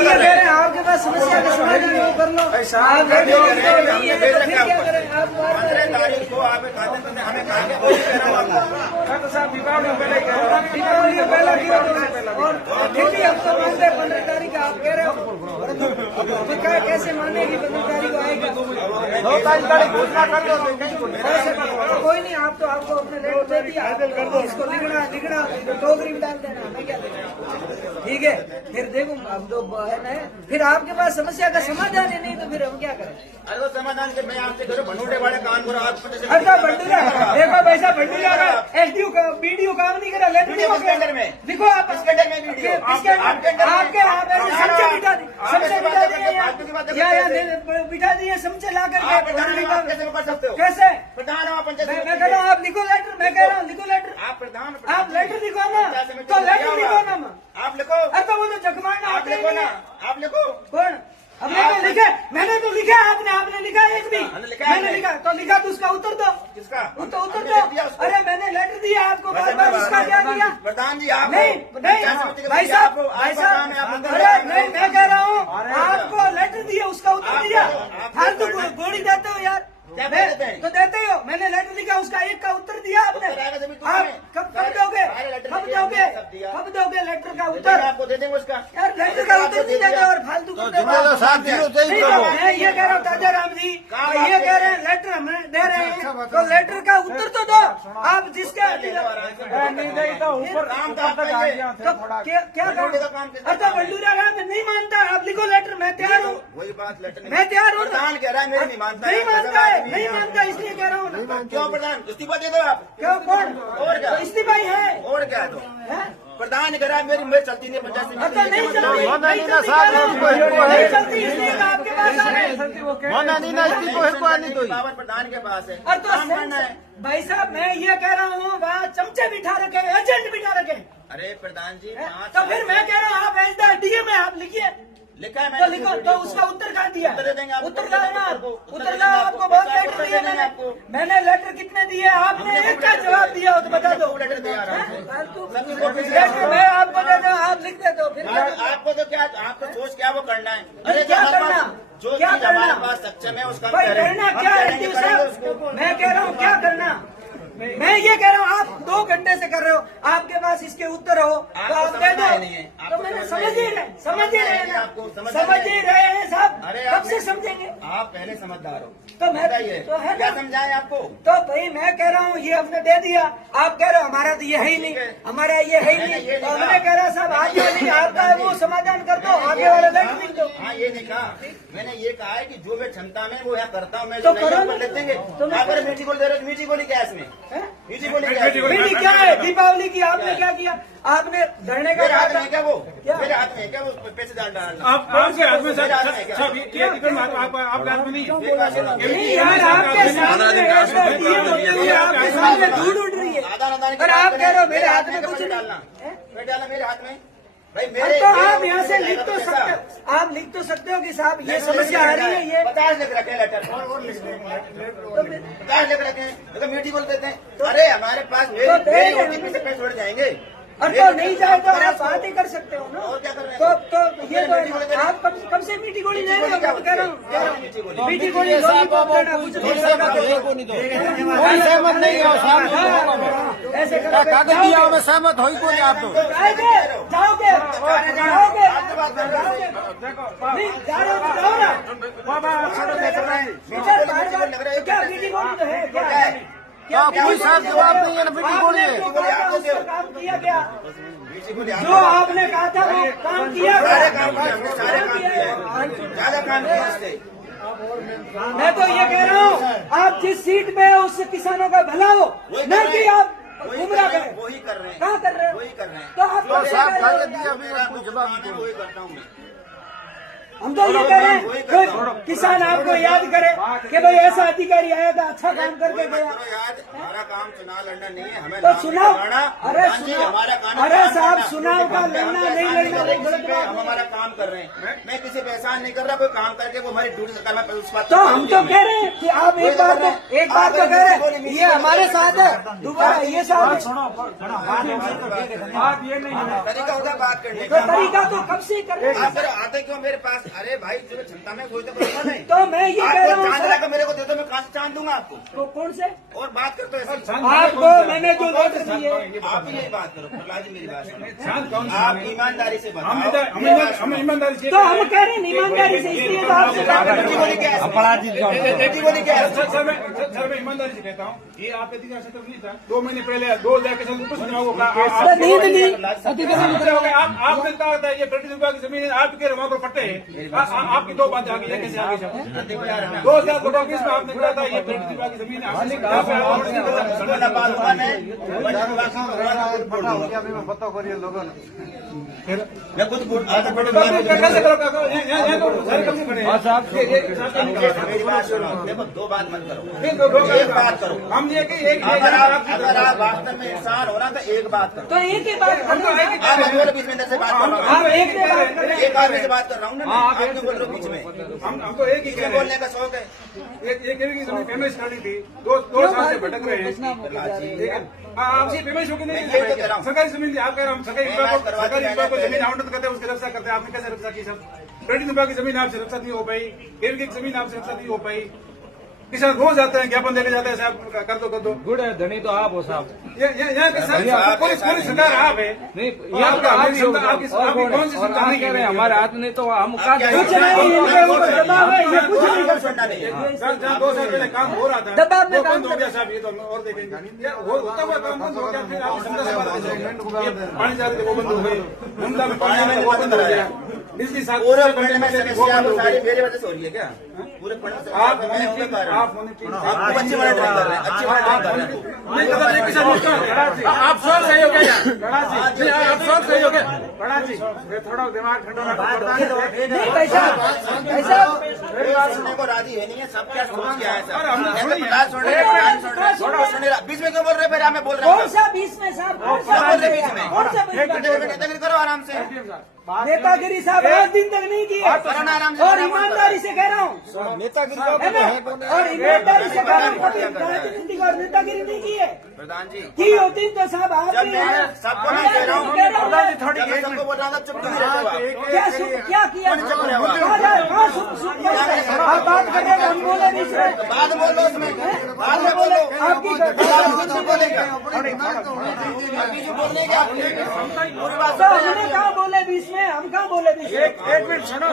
ये कह रहे हैं आपके पास समस्या का समाधान वो कर लो। आप रेडी हो तो नहीं है तो फिर क्या करें? आप 15 तारीख को आप हमें कहा कि वही कह रहा हूँ आपको साहब दीपावली पहले पहला दिया और फिर भी हम तो मानते हैं 15 तारीख आप कह रहे हो तो क्या कैसे मानेगी 15 तारीख को आएगा? 2 तारीख घोषणा कर दो। कोई नहीं, आप तो आपको अपने रेट दे दिया, इसको लिखना टोकरी में डाल देना, हमें क्या देना? ठीक है, फिर देखो अब तो है ना, फिर आपके पास समस्या का समाधान है नहीं तो फिर हम क्या करें? अरे वो समाधान से मैं आपसे करूँ भनोटे वाले काम करो आप। अच्छा बंडूरा देखो पैसा बंडूरा का एसडीओ का बीडीओ काम नहीं करा लेकिन टेंडर में देखो आप टेंडर में वीडियो आपके यहाँ पे समझे बिठा दी बिठा दिए समझे ला करके कर सकते हो कैसे? प्रधान आप पंचायत मैं कह रहा हूँ आप लिखो लेटर, मैं कह रहा हूँ लिखो लेटर। आप प्रधान आप लेटर लिखो ना, तो लेटर लिखो ना। आप लिखो। अरे तो वो तो जगमाना आप लिखो ना, आप लिखो। कौन? अब मैंने तो लिखा, आपने लिखा एक भी मैंने लिखा तो लिखा तो उसका उत्तर दो। किसका उत्तर दो? अरे मैंने लेटर दिया आपको बार बार, उसका क्या दिया? प्रधान जी आप नहीं भाई साहब अरे नहीं, मैं कह रहा हूँ आपको लेटर दिया उसका उत्तर दिया। फालतू गोली देते हो यार, तो देते ही हो। मैंने लेटर लिखा उसका एक का उत्तर दिया आपने। आप कब दोगे? कब दोगे लेटर का उत्तर? आपको दे देंगे उसका। यार लेटर का उत्तर नहीं देंगे और फालतू मैं ये कह रहा हूँ ताजा राम जी, ये कह रहे हैं लेटर हमें दे रहे हैं तो लेटर का उत्तर तो दो। आप जिसके क्या करो? अच्छा बंडूरा राम नहीं मानता, आप लिखो लेटर, मैं तैयार हूँ। वही बात लेटर मैं तैयार हूँ। प्रधान कह रहा है मेरे नहीं मानता नहीं मानता इसलिए कह रहा हूँ ना। क्यों प्रधान इस्तीफा दे दो आप। क्यों? कौन? और क्या? तो इस्तीफा ही है और क्या तो हैं? प्रधान कह रहा है मेरी चलती नहीं पंचायत अच्छा नहीं चलती इसलिए तो आपके पास आ रहे हैं। पावर प्रधान के पास है। और तो भाई साहब मैं ये कह रहा हूँ वहाँ चमचे बिठा रखे, एजेंट बिठा रखे। अरे प्रधान जी तो फिर मैं कह रहा हूँ आप एज डीएम में आप लिखिए, लिखा है तो लिखो तो उसका उत्तर कहा दिया? उत्तर दे देंगे आपको। उत्तर लाओ आपको बहुत लेटर दिए मैंने लेटर कितने दिए? आपने एक का जवाब दिया हो तो बता दो। लेटर दिया लेटर मैं आपको दे दो, आप लिख दे दो। फिर आपको तो क्या आपको सोच क्या वो करना है? अरे क्या करना? जो क्या चीज हमारे पास सक्षम है उसका करना क्या है? मैं कह रहा हूँ क्या करना? मैं ये कह रहा हूँ आप 2 घंटे से कर रहे हो, आपके पास इसके उत्तर हो तो आप दे दो। तो मैंने समझ ही रहे हैं साहब, कब से समझेंगे? आप पहले समझदार हो तो मैं तो है क्या समझाएं आपको? तो भाई मैं कह रहा हूँ ये हमने दे दिया, आप कह रहे हो हमारा तो ये है ही नहीं, हमारा ये है ही नहीं। तो हमने कह रहा साहब आपका नहीं, आपका वो समाधान कर दो, आगे वाला लेटर लिख दो। हाँ ये नहीं कहा मैंने, ये कहा है कि जो मैं क्षमता में वो यहाँ करता हूँ मैं तो ले देंगे। अगर मीठी गोली दे रहे मीठी गोली क्या है इसमें? मीठी गोली क्या है? दीपावली की आपने क्या किया? आपने धरने का मेरे हाथ में क्या वो मेरे हाथ में क्या वो पैसे डालना आपके हाथ में सर आपके हाथ में नहीं यार, आपके सामने धूल उड़ रही है और आप कह रहे हो मेरे हाथ में कुछ डालना मेरे हाथ में भाई मेरे। तो आप यहाँ से लिख तो सकते हो, आप लिख तो सकते हो कि साहब ये समस्या आ रही है, ये 50 लिख रखे लेटर और लिख तो 50 लिख रखे हैं तो मीठी बोल देते हैं। अरे हमारे पास मेरी ओटीपी से पैसे उड़ जाएंगे और तो नहीं जाए तो आप बात ही कर सकते हो ना। और क्या कर रहे हैं? तो ये तो आप कब से मीठी गोली ले रहे हो? मैं कह रहा हूँ मीठी गोली सहमत नहीं हो ऐसे कागज दिया में सहमत हो को नहीं आप तो जाओगे नहीं जा रहे हो तो जाओ ना। क्या मीठी गोली तो है क्या? कोई साफ जवाब नहीं है ना मीठी गोली है। काम किया गया जो आपने कहा था वो काम किया ज्यादा काम किया। मैं तो ये कह रहा हूँ आप जिस सीट पे हो उससे किसानों का भला हो, नहीं कि आप गुमराह करें। वही कर रहे हैं। कहाँ कर रहे हो? वही कर रहे हैं। तो आप साफ कागज दिया भी कोई जवाब नहीं। वही करता हूँ मैं। हम तो ये कह रहे हैं कोई किसान आपको याद करे कि भाई ऐसा अधिकारी आया था, अच्छा काम करके गया। याद हमारा काम चुनाव लड़ना नहीं है, हमें तो चुनाव, अरे हमारा काम, अरे साहब चुनाव का लड़ना नहीं लड़ना वो गलत बात हम है। हमारा काम कर रहे हैं। मैं किसी पे एहसान नहीं कर रहा, कोई काम करके वो हमारी ड्यूटी सरकार में उस बात तो हम तो कह रहे हैं कि आप एक बात तो कह रहे हैं, ये हमारे साथ है, दोबारा ये साथ है। बात ये नहीं है। तरीका होगा बात करने तो का। तरीका तो कब से कर रहे हैं। आप फिर आते क्यों मेरे पास? अरे भाई जो क्षमता में कोई तो बोलता नहीं। तो मैं ये कह रहा हूँ चांद सर, लाकर मेरे को दे दो, मैं कहाँ से चांद दूंगा आपको? तो कौन से और बात करते हो ऐसे? आपको मैंने जो लेटर दी है, आप ही यही बात करो, प्रहलाद जी मेरी बात सुनो। शांत कौन आप ईमानदारी से हम बताओ। ईमानदारी से तो हम कह रहे हैं ईमानदारी से, इसलिए तो आपसे बात कर रहे हैं। बोली क्या है? बेटी बोली क्या है? सर मैं ईमानदारी से कहता हूँ, ये आपके अधिकार क्षेत्र नहीं था। 2 महीने पहले 2 लेके कुछ नहीं होगा। नींद नहीं आपने कहा था ये प्रकृति विभाग की जमीन है, आपके वहाँ पर पट्टे हैं। आपकी 2 बातें आ गई है, कैसे आगे जाओ? 2024 में आपने कहा था ये प्रकृति विभाग की जमीन है, आपने कहा मैं खुद कैसे करो? यहाँ तो सारे कम खड़े हैं। मेरी बात सुनो, देखो 2 बात मत करो, एक बात करो। हम ये कि एक अगर आप वास्तव में इंसान हो ना तो एक बात करो। तो एक ही बात कर रहे हैं। आप मेरे बीच में इधर से बात कर रहा आप हूँ, एक ही बात कर रहे हैं। एक आदमी से बात कर रहा हूँ ना, आप क्यों बोल रहे हो बीच में? हम तो एक ही किसके कह रहे बोलने का शौक है? हैं। एक की जमीन फेमस स्टडी थी, 2 साल से भटक रहे हैं। आपसे पेमेंट होगी नहीं, सरकारी जमीन थी। आप कह रहे हम सरकारी विभाग को जमीन आवंटित करते हैं, उसकी रक्षा करते हैं। आपने कैसे रक्षा की? सब प्रकृति विभाग की जमीन आपसे रक्षा नहीं हो पाई, केवल की जमीन आपसे रक्षा नहीं हो पाई। किसान रोज आते हैं, ज्ञापन देने जाते हैं, साहब कर दो। गुड़ है धनी तो आप हो साहब। यहाँ के पूरी सरकार आप है। नहीं आपकी कौन सी सरकार नहीं कह रहे हैं हमारे हाथ नहीं तो हम कहा कुछ नहीं, इनके ऊपर दबाव है, ये कुछ नहीं कर सकता। जहाँ 2 साल पहले काम हो रहा था, दबाव में वो काम बंद हो गया साहब। ये तो हम और देखेंगे, होता हुआ काम बंद हो गया। फिर आप क्षमता से बात करेंगे। पानी जा रहे थे, वो बंद हो गई। मुंडा में पानी में वो बंद हो गया। बिजली पूरे फंड में समस्या सारी मेरी वजह से हो रही है क्या? पूरे फंड में आप आपको अच्छी मॉनिटरिंग कर रहे हैं, अच्छी मॉनिटरिंग कर रहे हैं। आप स्वस्थ सही हो गया? आप स्वस्थ सही हो गया? बड़ा जी थोड़ा दिमाग ठंडा नहीं पैसा मेरी बात सुनने को राजी है नहीं है, सब क्या सोच के आए सर? बीच में क्यों बोल रहे? फिर हमें बोल रहे कौन हैं सा बीच में साहब, कौन सा बोल रहे बीच में? कौन सा बीच में? नेतागिरी करो आराम से, नेतागिरी साहब 1 दिन तक नहीं की है, करो ना आराम से। और ईमानदारी से कह रहा हूँ, नेतागिरी है ना? और ईमानदारी से कह रहा हूँ, कभी राजनीतिक और नेतागिरी नहीं की है। प्रधान जी की होती तो साहब आप जब मैं सबको मैं कह रहा हूँ, क्या जब मैं सबको बोल रहा था चुप क्यों रहते हो आप? क्या किया? आप बात करें, हम बोले बीच में, बाद बोलो उसमें, बाद में बोलो। आपकी बोलेगा अभी जो बोलने का पूरी बात तो हमने कहा बोले बीच में, हम कहाँ बोले बीच में? एक मिनट सुनो।